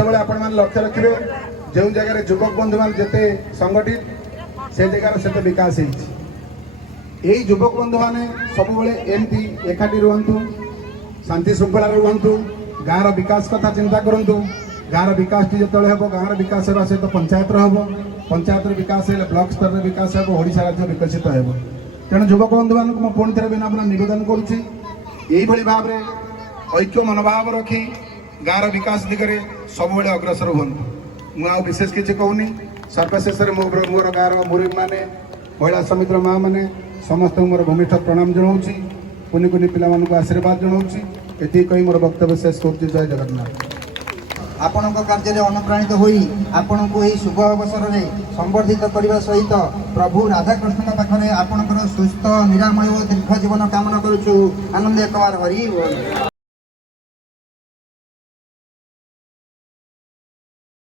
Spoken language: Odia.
ସେତେବେଳେ ଆପଣମାନେ ଲକ୍ଷ୍ୟ ରଖିବେ ଯେଉଁ ଜାଗାରେ ଯୁବକ ବନ୍ଧୁମାନେ ଯେତେ ସଂଗଠିତ ସେ ଜାଗାର ସେତେ ବିକାଶ ହେଇଛି। ଏଇ ଯୁବକ ବନ୍ଧୁମାନେ ସବୁବେଳେ ଏମିତି ଏକାଠି ରୁହନ୍ତୁ, ଶାନ୍ତି ଶୃଙ୍ଖଳାରେ ରୁହନ୍ତୁ, ଗାଁର ବିକାଶ କଥା ଚିନ୍ତା କରନ୍ତୁ। ଗାଁର ବିକାଶଟି ଯେତେବେଳେ ହେବ, ଗାଁର ବିକାଶ ହେବା ସହିତ ପଞ୍ଚାୟତର ହେବ, ପଞ୍ଚାୟତର ବିକାଶ ହେଲେ ବ୍ଲକ ସ୍ତରରେ ବିକାଶ ହେବ, ଓଡ଼ିଶା ରାଜ୍ୟ ବିକଶିତ ହେବ। ତେଣୁ ଯୁବକ ବନ୍ଧୁମାନଙ୍କୁ ମୁଁ ପୁଣି ଥରେ ବିନମ୍ର ନିବେଦନ କରୁଛି, ଏଇଭଳି ଭାବରେ ଐକ୍ୟ ମନୋଭାବ ରଖି ଗାଁର ବିକାଶ ଦିଗରେ ସବୁବେଳେ ଅଗ୍ରସର ହୁଅନ୍ତୁ। ମୁଁ ଆଉ ବିଶେଷ କିଛି କହୁନି। ସର୍ବଶେଷରେ ମୋର ଗାଁର ମୁରବୀମାନେ, ମହିଳା ସମିତିର ମା ମାନେ ସମସ୍ତଙ୍କୁ ମୋର ଭୂମିଷ୍ଠ ପ୍ରଣାମ ଜଣାଉଛି, କୁନି କୁନି ପିଲାମାନଙ୍କୁ ଆଶୀର୍ବାଦ ଜଣାଉଛି। ଏତିକି କହି ମୋର ବକ୍ତବ୍ୟ ଶେଷ କରୁଛି। ଜୟ ଜଗନ୍ନାଥ। ଆପଣଙ୍କ କାର୍ଯ୍ୟରେ ଅନୁପ୍ରାଣିତ ହୋଇ ଆପଣଙ୍କୁ ଏହି ଶୁଭ ଅବସରରେ ସମ୍ବର୍ଦ୍ଧିତ କରିବା ସହିତ ପ୍ରଭୁ ରାଧାକୃଷ୍ଣଙ୍କ ପାଖରେ ଆପଣଙ୍କର ସୁସ୍ଥ ନିରାମୟ ଓ ଦୀର୍ଘ ଜୀବନ କାମନା କରୁଛୁ। ଆନନ୍ଦ ଏକବାର ହରି ବୋଲ।